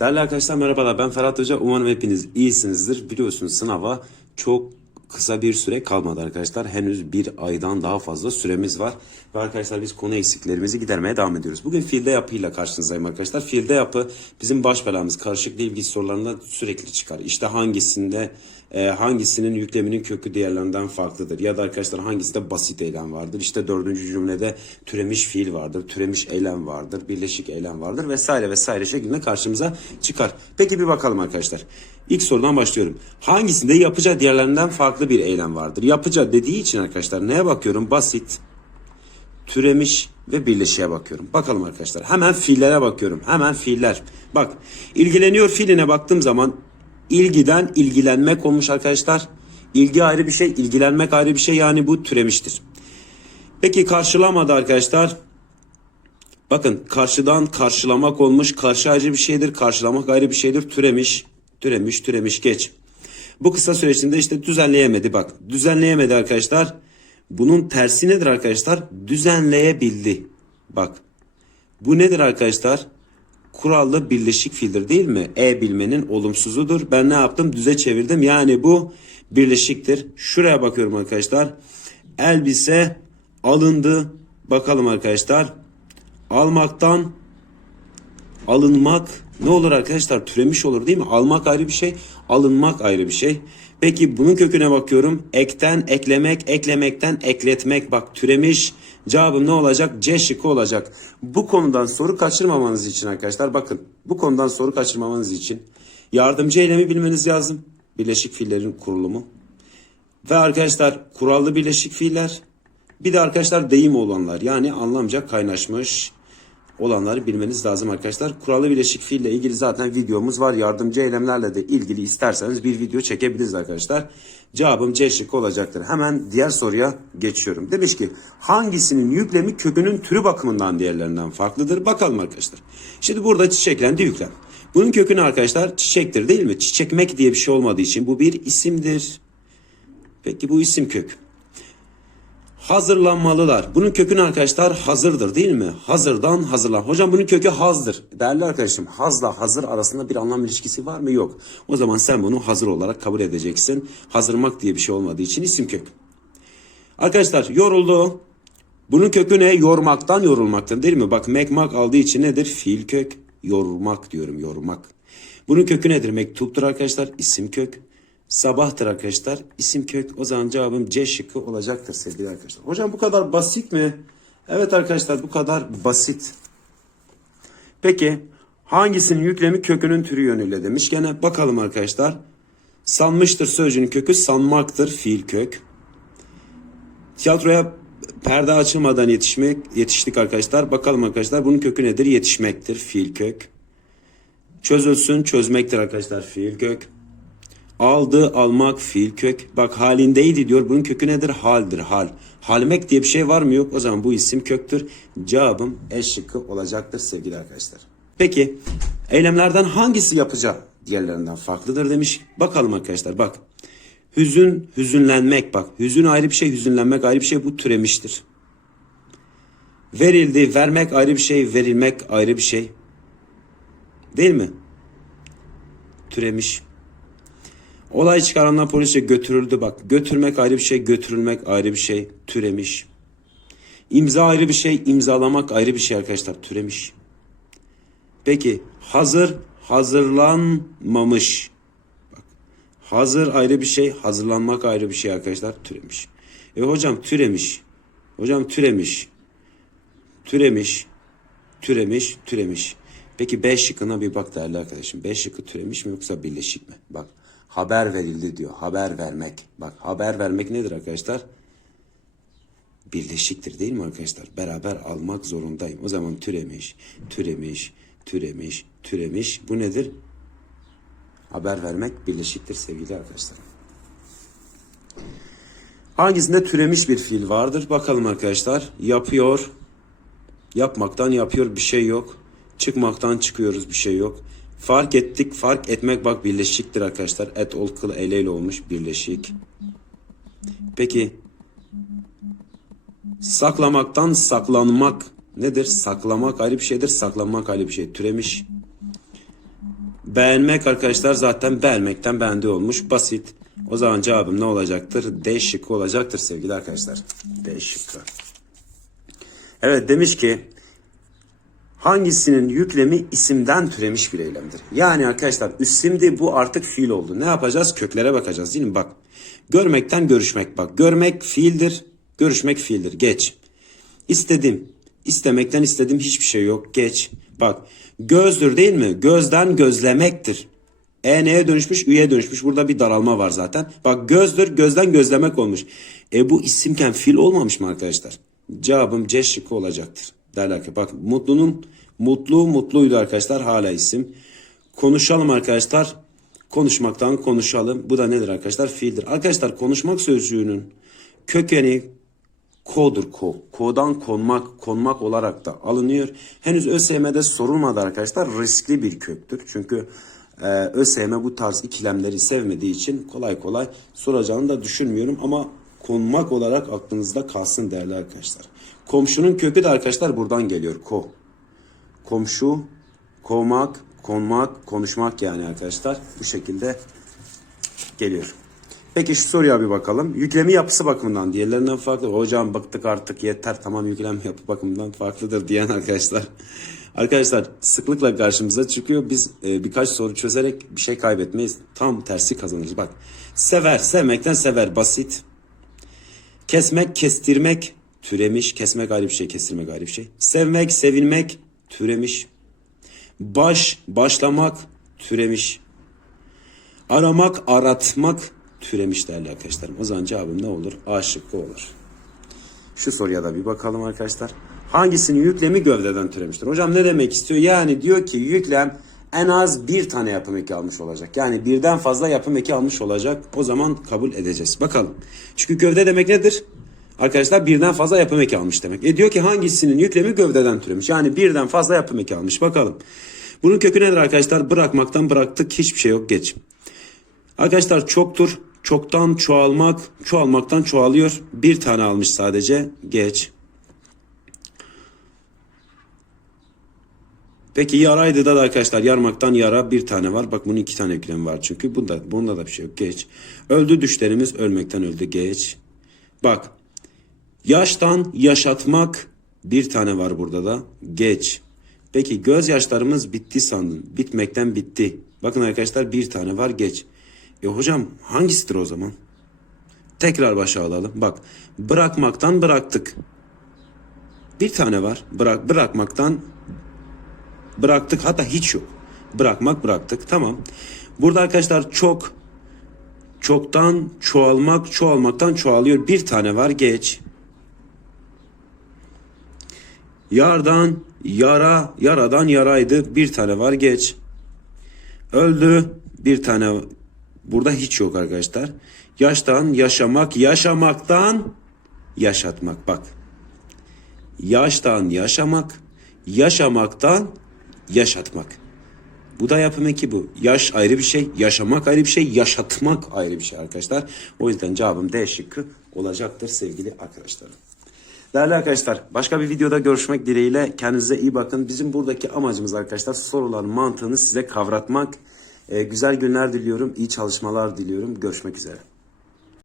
Değerli arkadaşlar merhabalar ben Ferhat Hoca. Umarım hepiniz iyisinizdir. Biliyorsunuz sınava çok kısa bir süre kalmadı arkadaşlar. Henüz bir aydan daha fazla süremiz var. Ve arkadaşlar biz konu eksiklerimizi gidermeye devam ediyoruz. Bugün fiilde yapıyla karşınızdayım arkadaşlar. Fiilde yapı bizim baş belamız. Karışıklı ilgili sorularında sürekli çıkar. İşte hangisinde e, hangisinin yükleminin kökü diğerlerinden farklıdır? Ya da arkadaşlar hangisinde basit eylem vardır? İşte dördüncü cümlede türemiş fiil vardır, türemiş eylem vardır, birleşik eylem vardır vesaire vesaire şeklinde karşımıza çıkar. Peki bir bakalım arkadaşlar. İlk sorudan başlıyorum. Hangisinde yapıca diğerlerinden farklı bir eylem vardır? Yapıca dediği için arkadaşlar neye bakıyorum? Basit, türemiş ve birleşiğe bakıyorum. Bakalım arkadaşlar. Hemen fiillere bakıyorum. Hemen fiiller. Bak ilgileniyor fiiline baktığım zaman ilgiden ilgilenmek olmuş arkadaşlar. İlgi ayrı bir şey, ilgilenmek ayrı bir şey. Yani bu türemiştir. Peki karşılamadı arkadaşlar. Bakın karşıdan karşılamak olmuş. Karşı ayrı bir şeydir. Karşılamak ayrı bir şeydir. Türemiş. Türemiş, türemiş geç. Bu kısa süreçinde işte düzenleyemedi bak. Düzenleyemedi arkadaşlar. Bunun tersi nedir arkadaşlar? Düzenleyebildi. Bak. Bu nedir arkadaşlar? Kurallı birleşik fiildir değil mi? E bilmenin olumsuzudur. Ben ne yaptım? Düze çevirdim. Yani bu birleşiktir. Şuraya bakıyorum arkadaşlar. Elbise alındı. Bakalım arkadaşlar. Almaktan alınmak ne olur arkadaşlar? Türemiş olur değil mi? Almak ayrı bir şey, alınmak ayrı bir şey. Peki bunun köküne bakıyorum. Ekten eklemek, eklemekten ekletmek. Bak türemiş. Cevabım ne olacak? C şıkkı olacak. Bu konudan soru kaçırmamanız için arkadaşlar bakın. Bu konudan soru kaçırmamanız için yardımcı eylemi bilmeniz lazım. Birleşik fiillerin kurulumu. Ve arkadaşlar kurallı birleşik fiiller. Bir de arkadaşlar deyim olanlar yani anlamca kaynaşmış olanları bilmeniz lazım arkadaşlar. Kurallı birleşik fiille ilgili zaten videomuz var. Yardımcı eylemlerle de ilgili isterseniz bir video çekebiliriz arkadaşlar. Cevabım C şıkkı olacaktır. Hemen diğer soruya geçiyorum. Demiş ki hangisinin yüklemi kökünün türü bakımından diğerlerinden farklıdır? Bakalım arkadaşlar. Şimdi burada çiçeklendi yüklem. Bunun kökünü arkadaşlar çiçektir değil mi? Çiçekmek diye bir şey olmadığı için bu bir isimdir. Peki bu isim kök. Hazırlanmalılar. Bunun kökünü arkadaşlar hazırdır değil mi? Hazırdan hazırlan. Hocam bunun kökü hazdır. Değerli arkadaşım hazla hazır arasında bir anlam ilişkisi var mı? Yok. O zaman sen bunu hazır olarak kabul edeceksin. Hazırmak diye bir şey olmadığı için isim kök. Arkadaşlar yoruldu. Bunun kökü ne? Yormaktan yorulmaktan değil mi? Bak mekmak aldığı için nedir? Fiil kök. Yormak diyorum yormak. Bunun kökü nedir? Mektuptur arkadaşlar. isim kök. Sabahtır arkadaşlar. isim kök. O zaman cevabım C şıkkı olacaktır sevgili arkadaşlar. Hocam bu kadar basit mi? Evet arkadaşlar bu kadar basit. Peki hangisinin yüklemi kökünün türü yönüyle demiş. Gene bakalım arkadaşlar. Sanmıştır sözcüğünün kökü sanmaktır fiil kök. Tiyatroya perde açılmadan yetişmek yetiştik arkadaşlar. Bakalım arkadaşlar bunun kökü nedir? Yetişmektir fiil kök. Çözülsün çözmektir arkadaşlar fiil kök. Aldı, almak, fiil kök. Bak halindeydi diyor. Bunun kökü nedir? Haldir, hal. Halmek diye bir şey var mı yok? O zaman bu isim köktür. Cevabım E şıkkı olacaktır sevgili arkadaşlar. Peki eylemlerden hangisi yapacağı diğerlerinden farklıdır demiş. Bakalım arkadaşlar bak. Hüzün, hüzünlenmek bak. Hüzün ayrı bir şey, hüzünlenmek ayrı bir şey. Bu türemiştir. Verildi, vermek ayrı bir şey, verilmek ayrı bir şey. Değil mi? Türemiş. Olay çıkaranlar polise götürüldü bak. Götürmek ayrı bir şey, götürülmek ayrı bir şey. Türemiş. İmza ayrı bir şey, imzalamak ayrı bir şey arkadaşlar. Türemiş. Peki hazır, hazırlanmamış. Bak. Hazır ayrı bir şey, hazırlanmak ayrı bir şey arkadaşlar. Türemiş. E hocam türemiş. Hocam türemiş. Türemiş. Türemiş, türemiş. Peki B şıkkına bir bak değerli arkadaşım. B şıkkı türemiş mi yoksa birleşik mi? Bak haber verildi diyor. Haber vermek. Bak haber vermek nedir arkadaşlar? Birleşiktir değil mi arkadaşlar? Beraber almak zorundayım. O zaman türemiş, türemiş, türemiş, türemiş. Bu nedir? Haber vermek birleşiktir sevgili arkadaşlar. Hangisinde türemiş bir fiil vardır? Bakalım arkadaşlar. Yapıyor. Yapmaktan yapıyor bir şey yok. Çıkmaktan çıkıyoruz bir şey yok. Fark ettik. Fark etmek bak birleşiktir arkadaşlar. Et ol kıl eleyle olmuş birleşik. Peki saklamaktan saklanmak nedir? Saklamak ayrı bir şeydir. Saklanmak ayrı bir şey. Türemiş. Beğenmek arkadaşlar zaten beğenmekten beğendi olmuş. Basit. O zaman cevabım ne olacaktır? D şıkkı olacaktır sevgili arkadaşlar. D şıkkı. Evet demiş ki hangisinin yüklemi isimden türemiş bir eylemdir? Yani arkadaşlar isimdi bu artık fiil oldu. Ne yapacağız? Köklere bakacağız değil mi? Bak. Görmekten görüşmek bak. Görmek fiildir. Görüşmek fiildir. Geç. İstedim. İstemekten istedim hiçbir şey yok. Geç. Bak. Gözdür değil mi? Gözden gözlemektir. E neye dönüşmüş? Ü'ye dönüşmüş. Burada bir daralma var zaten. Bak gözdür, gözden gözlemek olmuş. E bu isimken fiil olmamış mı arkadaşlar? Cevabım C şıkkı olacaktır. Derler bak mutlunun mutlu mutluydu arkadaşlar hala isim. Konuşalım arkadaşlar. Konuşmaktan konuşalım. Bu da nedir arkadaşlar? Fiildir. Arkadaşlar konuşmak sözcüğünün kökeni ko'dur ko. Ko'dan konmak, konmak olarak da alınıyor. Henüz ÖSYM'de sorulmadı arkadaşlar. Riskli bir köktür. Çünkü e, ÖSYM bu tarz ikilemleri sevmediği için kolay kolay soracağını da düşünmüyorum. Ama konmak olarak aklınızda kalsın değerli arkadaşlar. Komşunun kökü de arkadaşlar buradan geliyor. Ko. Komşu, kovmak, konmak, konuşmak yani arkadaşlar. Bu şekilde geliyor. Peki şu soruya bir bakalım. Yüklemi yapısı bakımından diğerlerinden farklı. Hocam bıktık artık yeter tamam yüklem yapı bakımından farklıdır diyen arkadaşlar. Arkadaşlar sıklıkla karşımıza çıkıyor. Biz e, birkaç soru çözerek bir şey kaybetmeyiz. Tam tersi kazanırız. Bak sever, sevmekten sever basit. Kesmek, kestirmek türemiş. Kesmek ayrı bir şey, kestirmek ayrı bir şey. Sevmek, sevilmek türemiş. Baş, başlamak türemiş. Aramak, aratmak türemiş değerli arkadaşlarım. O zaman cevabım ne olur? A şıkkı olur. Şu soruya da bir bakalım arkadaşlar. Hangisinin yüklemi gövdeden türemiştir? Hocam ne demek istiyor? Yani diyor ki yüklem en az bir tane yapım eki almış olacak. Yani birden fazla yapım eki almış olacak. O zaman kabul edeceğiz. Bakalım. Çünkü gövde demek nedir? Arkadaşlar birden fazla yapım eki almış demek. E diyor ki hangisinin yüklemi gövdeden türemiş? Yani birden fazla yapım eki almış. Bakalım. Bunun kökü nedir arkadaşlar? Bırakmaktan bıraktık. Hiçbir şey yok. Geç. Arkadaşlar çoktur. Çoktan çoğalmak, çoğalmaktan çoğalıyor. Bir tane almış sadece. Geç. Peki yaraydı da, da arkadaşlar yarmaktan yara bir tane var. Bak bunun iki tane yüklemi var çünkü. Bunda, bunda da bir şey yok. Geç. Öldü düşlerimiz ölmekten öldü. Geç. Bak. Yaştan yaşatmak bir tane var burada da. Geç. Peki gözyaşlarımız bitti sandın. Bitmekten bitti. Bakın arkadaşlar bir tane var geç. E hocam hangisidir o zaman? Tekrar başa alalım. Bak bırakmaktan bıraktık. Bir tane var. Bırak bırakmaktan bıraktık hatta hiç yok. Bırakmak bıraktık. Tamam. Burada arkadaşlar çok çoktan çoğalmak çoğalmaktan çoğalıyor. Bir tane var geç. Yardan yara yaradan yaraydı. Bir tane var geç. Öldü. Bir tane burada hiç yok arkadaşlar. Yaştan yaşamak, yaşamaktan yaşatmak. Bak. Yaştan yaşamak, yaşamaktan yaşatmak. Bu da yapım eki bu. Yaş ayrı bir şey, yaşamak ayrı bir şey, yaşatmak ayrı bir şey arkadaşlar. O yüzden cevabım D şıkkı olacaktır sevgili arkadaşlarım. Değerli arkadaşlar başka bir videoda görüşmek dileğiyle kendinize iyi bakın. Bizim buradaki amacımız arkadaşlar soruların mantığını size kavratmak. Ee, güzel günler diliyorum, iyi çalışmalar diliyorum. Görüşmek üzere.